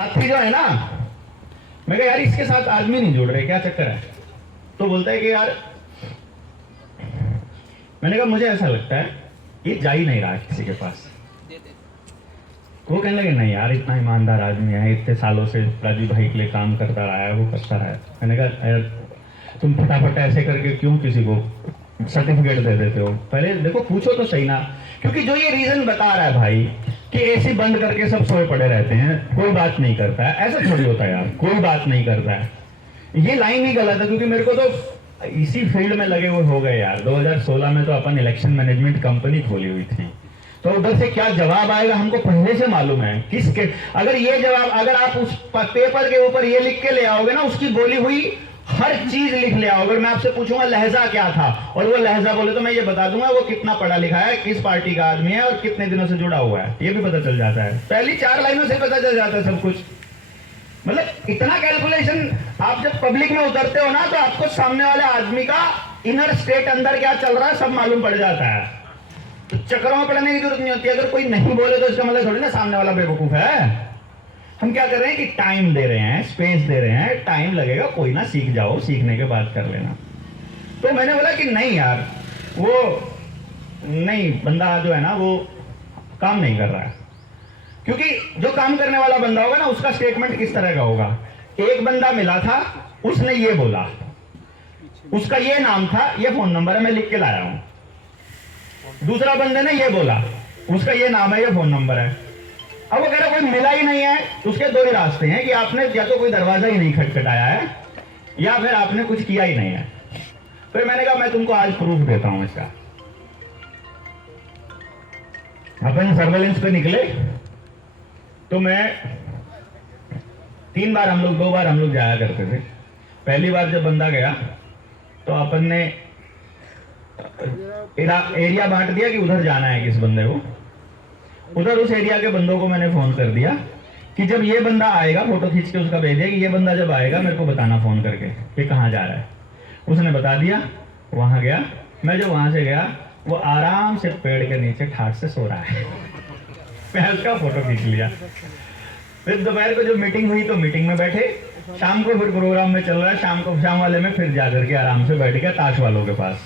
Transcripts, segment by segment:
साथी जो है ना, मैं कहा यार इसके साथ आदमी नहीं जुड़ रहे, क्या चक्कर है? तो बोलता है कि यार, मैंने कहा मुझे ऐसा लगता है ये जा ही नहीं रहा किसी के पास। वो कहने लगे नहीं यार, इतना ईमानदार आदमी है, इतने सालों से राजू भाई के लिए काम करता रहा है, वो करता रहा है। मैंने कहा यार तुम फटाफट ऐसे करके क्यों किसी को सर्टिफिकेट दे देते हो? पहले देखो, पूछो तो सही ना। क्योंकि जो ये रीजन बता रहा है भाई कि एसी बंद करके सब सोए पड़े रहते हैं, कोई बात नहीं करता है, ऐसा थोड़ी होता है यार, कोई बात नहीं करता है, ये लाइन ही गलत है। क्योंकि मेरे को तो इसी फील्ड में लगे हुए हो गए यार। 2016 में तो अपन इलेक्शन मैनेजमेंट कंपनी खोली हुई थी, तो उधर से क्या जवाब आएगा हमको पहले से मालूम है। किसके अगर ये जवाब, अगर आप उस पेपर के ऊपर ये लिख के ले आओगे ना, उसकी बोली हुई हर चीज लिख ले आओगे। मैं आपसे पूछूंगा लहजा क्या था, और वो लहजा बोले तो मैं ये बता दूंगा वो कितना पढ़ा लिखा है, किस पार्टी का आदमी है और कितने दिनों से जुड़ा हुआ है, ये भी पता चल जाता है। पहली 4 लाइनों से पता चल जाता है सब कुछ। मतलब इतना कैलकुलेशन, आप जब पब्लिक में उतरते हो ना, तो आपको सामने वाले आदमी का इनर स्टेट अंदर क्या चल रहा है सब मालूम पड़ जाता है। तो चक्करों में पड़ने की जरूरत नहीं होती। अगर कोई नहीं बोले तो इसका मतलब थोड़ी ना सामने वाला बेवकूफ है। हम क्या कर रहे हैं कि टाइम दे रहे हैं, स्पेस दे रहे हैं, टाइम लगेगा, कोई ना, सीख जाओ, सीखने के बाद कर लेना। तो मैंने बोला कि नहीं यार, वो नहीं, बंदा जो है ना वो काम नहीं कर रहा है। क्योंकि जो काम करने वाला बंदा होगा ना, उसका स्टेटमेंट किस तरह का होगा। एक बंदा मिला था, उसने ये बोला, उसका ये नाम था, ये फोन नंबर है, मैं लिख के लाया हूं। दूसरा बंदे ने ये बोला, उसका ये नाम है, ये फोन नंबर है। अब वो कह रहा कोई मिला ही नहीं है, तो उसके 2 ही रास्ते हैं कि आपने या तो कोई दरवाजा ही नहीं खटखटाया है, या फिर आपने कुछ किया ही नहीं है। फिर मैंने कहा मैं तुमको आज प्रूफ देता हूं इसका। अपन सर्वेलेंस पे निकले, तो मैं 3 बार हम लोग, 2 बार हम लोग जाया करते थे। पहली बार जब बंदा गया तो अपन ने एरिया बांट दिया कि उधर जाना है किस बंदे को। उधर उस एरिया के बंदों को मैंने फोन कर दिया कि जब ये बंदा आएगा, फोटो खींच के उसका भेज दिया कि ये बंदा जब आएगा मेरे को बताना फोन करके कि कहाँ जा रहा है। उसने बता दिया, वहां गया। मैं जो वहां से गया, वो आराम से पेड़ के नीचे ठाट से सो रहा है। मैं उसका फोटो खींच लिया। फिर दोपहर को जो मीटिंग हुई तो मीटिंग में बैठे, शाम को फिर प्रोग्राम में चल रहा है, शाम वाले में फिर जाकर के आराम से बैठ गया ताश वालों के पास।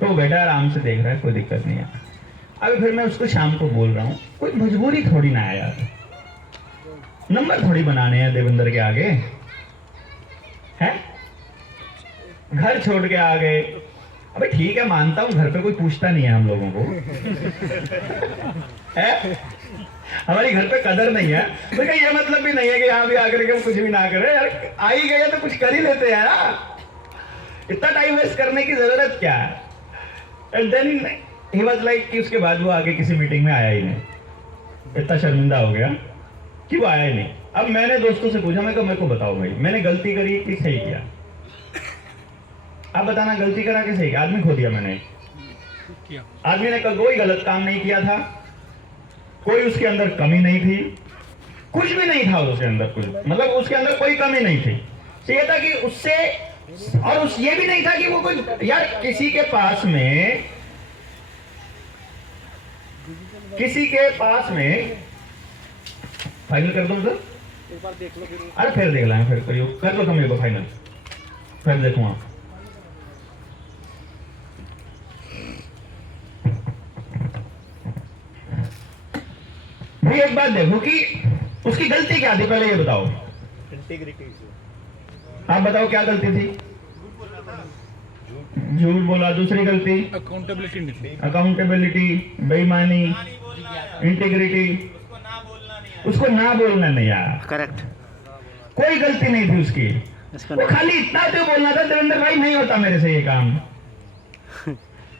तो बैठा आराम से देख रहा है, कोई दिक्कत नहीं है। अभी फिर मैं उसको शाम को बोल रहा हूँ, कोई मजबूरी थोड़ी ना है यार, नंबर थोड़ी बनाने हैं देवेंद्र के आगे, है घर छोड़ के आ गए। अबे ठीक है, मानता हूँ घर पे कोई पूछता नहीं है हम लोगों को, है हमारी घर पे कदर नहीं है। तो ये मतलब भी नहीं है कि यहाँ भी आकर के हम कुछ भी ना करें यार, आ ही गए तो कुछ कर ही लेते हैं ना, इतना टाइम वेस्ट करने की जरूरत क्या है। And then he was like कि उसके बाद वो आगे किसी मीटिंग में आया ही नहीं। इतना शर्मिंदा हो गया कि वो आया ही नहीं। अब मैंने दोस्तों से पूछा, मैं कहा मेरे को बताओ भाई, मैंने गलती करी कि सही किया? आप बताना, गलती करा कि सही किया? आदमी खो दिया मैंने। आदमी ने कोई गलत काम नहीं किया था, कोई उसके अंदर कमी नहीं थी, कुछ भी नहीं था उसके अंदर, कुछ मतलब उसके अंदर कोई कमी नहीं थी। तो ये था कि उससे, और उस ये भी नहीं था कि वो कुछ यार किसी के पास में फाइनल कर दो सर, एक बार देख लो, अरे फिर देख लेंगे, फिर करियो, कर लो तुम ये फाइनल, फिर देखूंगा। भाई एक बात देखो कि उसकी गलती क्या थी, पहले ये बताओ। इंटीग्रिटी, आप बताओ क्या गलती थी? झूठ बोला। दूसरी गलती अकाउंटेबिलिटी, बेईमानी, इंटीग्रिटी, उसको ना बोलना नहीं आया। करेक्ट, कोई गलती नहीं थी उसकी, वो खाली इतना तो बोलना था, देवेंद्र भाई नहीं होता मेरे से ये काम,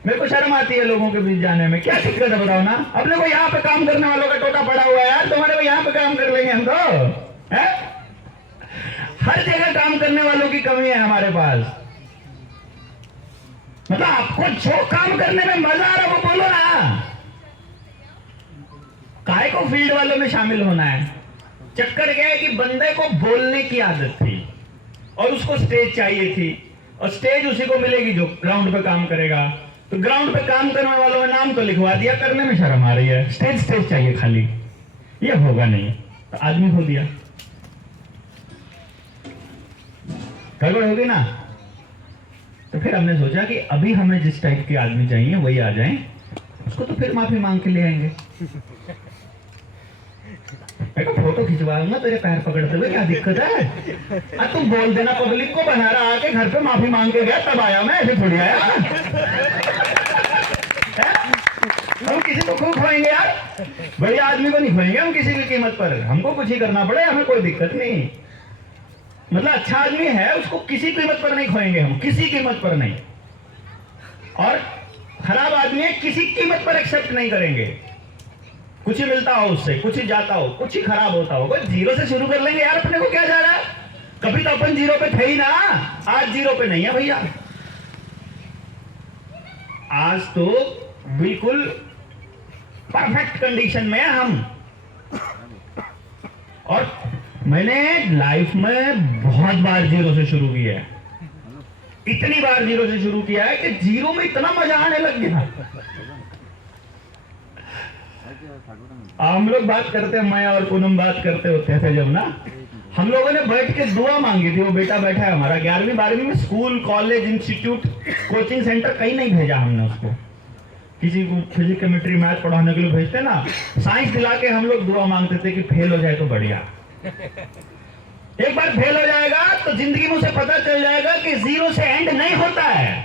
मेरे को शर्म आती है लोगों के बीच जाने में, क्या दिक्कत है बताओ ना। अपने को यहाँ पे काम करने वालों का टोटा पड़ा हुआ है यार, तुम्हारे को यहाँ पे काम कर लेंगे हम तो, है? हर जगह काम करने वालों की कमी है हमारे पास। मतलब आपको जो काम करने में मजा आ रहा है वो बोलो ना, काहे को फील्ड वालों में शामिल होना है। चक्कर क्या है कि बंदे को बोलने की आदत थी और उसको स्टेज चाहिए थी, और स्टेज उसी को मिलेगी जो ग्राउंड पे काम करेगा। तो ग्राउंड पे काम करने वालों में नाम तो लिखवा दिया, करने में शर्म आ रही है, स्टेज चाहिए खाली, ये होगा नहीं। तो आदमी खो दिया, गड़बड़ होगी ना। तो फिर हमने सोचा कि अभी हमें जिस टाइप के आदमी चाहिए वही आ जाएं, उसको तो फिर माफी मांग के ले आएंगे। बेटा फोटो खिंचवाऊंगा तेरे पैर पकड़ते हुए, क्या दिक्कत है? अब तुम बोल देना पब्लिक को, बना रहा आके घर पे माफी मांग के गया तब आया मैं, ऐसे थोड़ी आया। हम किसी को खूब खोएंगे यार, बढ़िया आदमी को नहीं खोएंगे हम किसी भी कीमत पर। हमको कुछ ही करना पड़े, हमें कोई दिक्कत नहीं। मतलब अच्छा आदमी है उसको किसी कीमत पर नहीं खोएंगे हम, किसी कीमत पर नहीं। और खराब आदमी है किसी कीमत पर एक्सेप्ट नहीं करेंगे। कुछ ही मिलता हो उससे, कुछ ही जाता हो, कुछ ही खराब होता हो, कोई जीरो से शुरू कर लेंगे यार, अपने को क्या जा रहा है? कभी तो अपन जीरो पे थे ही ना, आज जीरो पे नहीं है भैया। आज तो बिल्कुल परफेक्ट कंडीशन में है हम। और मैंने लाइफ में बहुत बार जीरो से शुरू किया है, इतनी बार जीरो से शुरू किया है कि जीरो में इतना मजा आने लग गया। हम लोग बात करते, मैं और पूनम बात करते होते थे जब ना, हम लोगों ने बैठ के दुआ मांगी थी। वो बेटा बैठा है हमारा 11वीं 12वीं में, school college institute coaching centre कहीं नहीं भेजा हमने उसको। किसी को फिजिक्स केमिस्ट्री मैथ पढ़ाने के लिए भेजते ना, साइंस दिला के हम लोग दुआ मांगते थे कि फेल हो जाए तो बढ़िया। एक बार फेल हो जाएगा तो जिंदगी में उसे पता चल जाएगा कि जीरो से एंड नहीं होता है।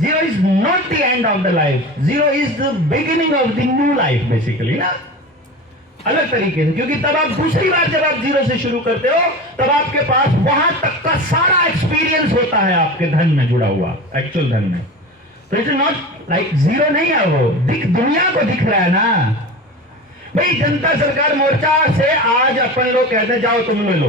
Zero is not the end of the life, zero is the beginning of the new life basically ना, अलग तरीके से। क्योंकि तब आप दूसरी बार जब आप जीरो से शुरू करते हो तब आपके पास वहां तक का सारा एक्सपीरियंस होता है आपके धन में जुड़ा हुआ, एक्चुअल धन में। तो it is not like zero नहीं है, वो दुनिया को दिख रहा है ना भाई। जनता सरकार मोर्चा से आज अपन लोग कहते हैं जाओ तुम ले लो,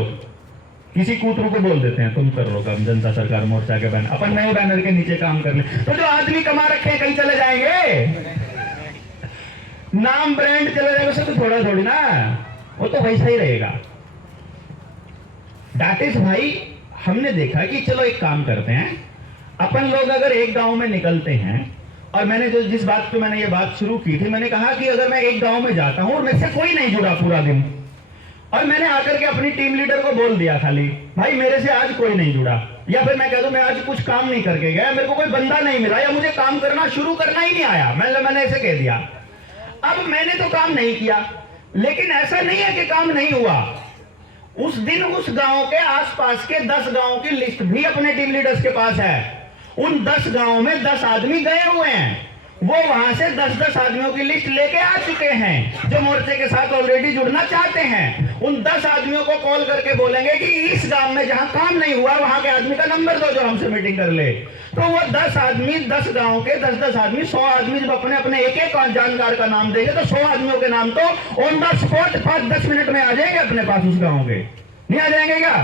किसी कूतरू को बोल देते हैं तुम कर लो काम, जनता सरकार मोर्चा के बैनर, अपन नए बैनर के नीचे काम कर ले। तो जो आदमी कमा रखे हैं कहीं चले जाएंगे, नाम ब्रांड चले जाएगा, उसे तो थोड़ा थोड़ी ना, वो तो वैसा ही रहेगा। डाटिस भाई हमने देखा कि चलो एक काम करते हैं, अपन लोग अगर एक गांव में निकलते हैं, और मैंने जो जिस बात पे मैंने ये बात शुरू की थी, मैंने कहा कि अगर मैं एक गांव में जाता हूं और मेरे से कोई नहीं जुड़ा पूरा दिन, और मैंने आकर के अपनी टीम लीडर को बोल दिया खाली भाई मेरे से आज कोई नहीं जुड़ा, या फिर मैं कह दूं मैं आज कुछ काम नहीं करके गया, मेरे को कोई बंदा नहीं मिला, या मुझे काम करना शुरू करना ही नहीं आया, मैंने ऐसे कह दिया। अब मैंने तो काम नहीं किया, लेकिन ऐसा नहीं है कि काम नहीं हुआ। उस दिन उस गांव के आसपास के 10 गांव की लिस्ट भी अपने टीम लीडर्स के पास है। उन 10 गांव में 10 आदमी गए हुए हैं, वो वहां से 10-10 आदमियों की लिस्ट लेके आ चुके हैं जो मोर्चे के साथ ऑलरेडी जुड़ना चाहते हैं। उन 10 आदमियों को कॉल करके बोलेंगे कि इस गांव में जहां काम नहीं हुआ वहां के आदमी का नंबर दो जो हमसे मीटिंग कर ले। तो वो 10 आदमी, 10 गांव के 10-10 आदमी, 100 आदमी जब अपने अपने एक-एक जानकार का नाम देंगे तो 100 आदमियों के नाम तो ऑन द स्पॉट 5-10 मिनट में आ जाएंगे अपने पास उस गाँव के। नहीं आ जाएंगे क्या?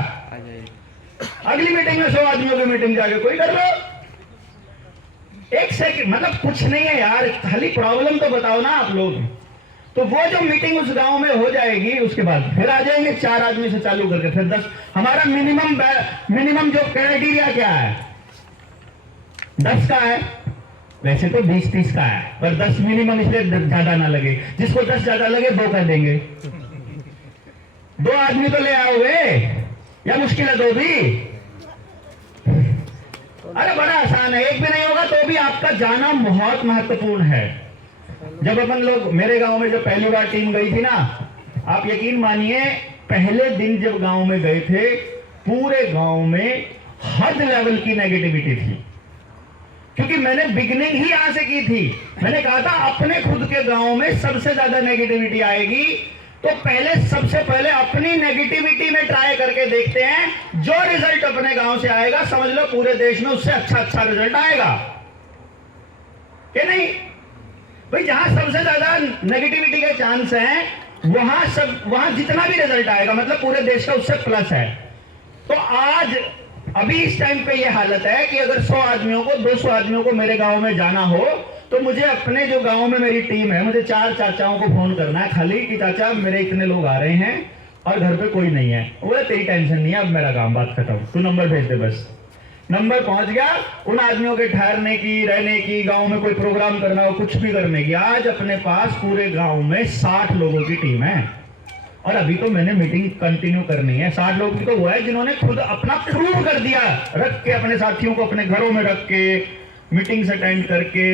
अगली मीटिंग में 100 आदमियों की मीटिंग जाके कोई कर लो, एक सेकंड, मतलब कुछ नहीं है यार, खाली प्रॉब्लम तो बताओ ना आप लोग। तो वो जो मीटिंग उस गांव में हो जाएगी, उसके बाद फिर आ जाएंगे 4 आदमी से चालू करके फिर 10। हमारा मिनिमम जो क्राइटेरिया क्या है? 10 का है, वैसे तो 20-30 का है, पर 10 मिनिमम इसलिए ज्यादा ना लगे। जिसको 10 ज्यादा लगे 2 कर देंगे। 2 आदमी तो ले आओगे, या मुश्किल है 2 भी? अरे बड़ा आसान है, एक भी नहीं होगा तो भी आपका जाना बहुत महत्वपूर्ण है। जब अपन लोग, मेरे गांव में जब पहली बार टीम गई थी ना, आप यकीन मानिए पहले दिन जब गांव में गए थे, पूरे गांव में हद लेवल की नेगेटिविटी थी। क्योंकि मैंने बिगनिंग ही यहां से की थी। मैंने कहा था अपने खुद के गांव में सबसे ज्यादा नेगेटिविटी आएगी, तो सबसे पहले अपनी नेगेटिविटी में ट्राई करके देखते हैं। जो रिजल्ट अपने गांव से आएगा समझ लो पूरे देश में उससे अच्छा रिजल्ट आएगा कि नहीं भाई? जहां सबसे ज्यादा नेगेटिविटी के चांस हैं वहां जितना भी रिजल्ट आएगा मतलब पूरे देश का उससे प्लस है। तो आज अभी इस टाइम पे ये हालत है कि अगर 100 आदमियों को, 200 आदमियों को मेरे गांव में जाना हो तो मुझे अपने जो गांव में मेरी टीम है, मुझे 4 चाचाओं को फोन करना है खाली कि चाचा मेरे इतने लोग आ रहे हैं और घर पे कोई नहीं है। बोले तेरी टेंशन नहीं है, अब मेरा काम, बात खत्म, तू नंबर भेज दे बस। नंबर पहुंच गया, उन आदमियों के ठहरने की, रहने की, गांव में कोई प्रोग्राम करना हो, कुछ भी करने की। आज अपने पास पूरे गांव में 60 लोगों की टीम है। और अभी तो मैंने मीटिंग कंटिन्यू करनी है। 60 लोग भी तो हुआ है जिन्होंने खुद अपना प्रूव कर दिया, रख के अपने साथियों को अपने घरों में रख के मीटिंग्स अटेंड करके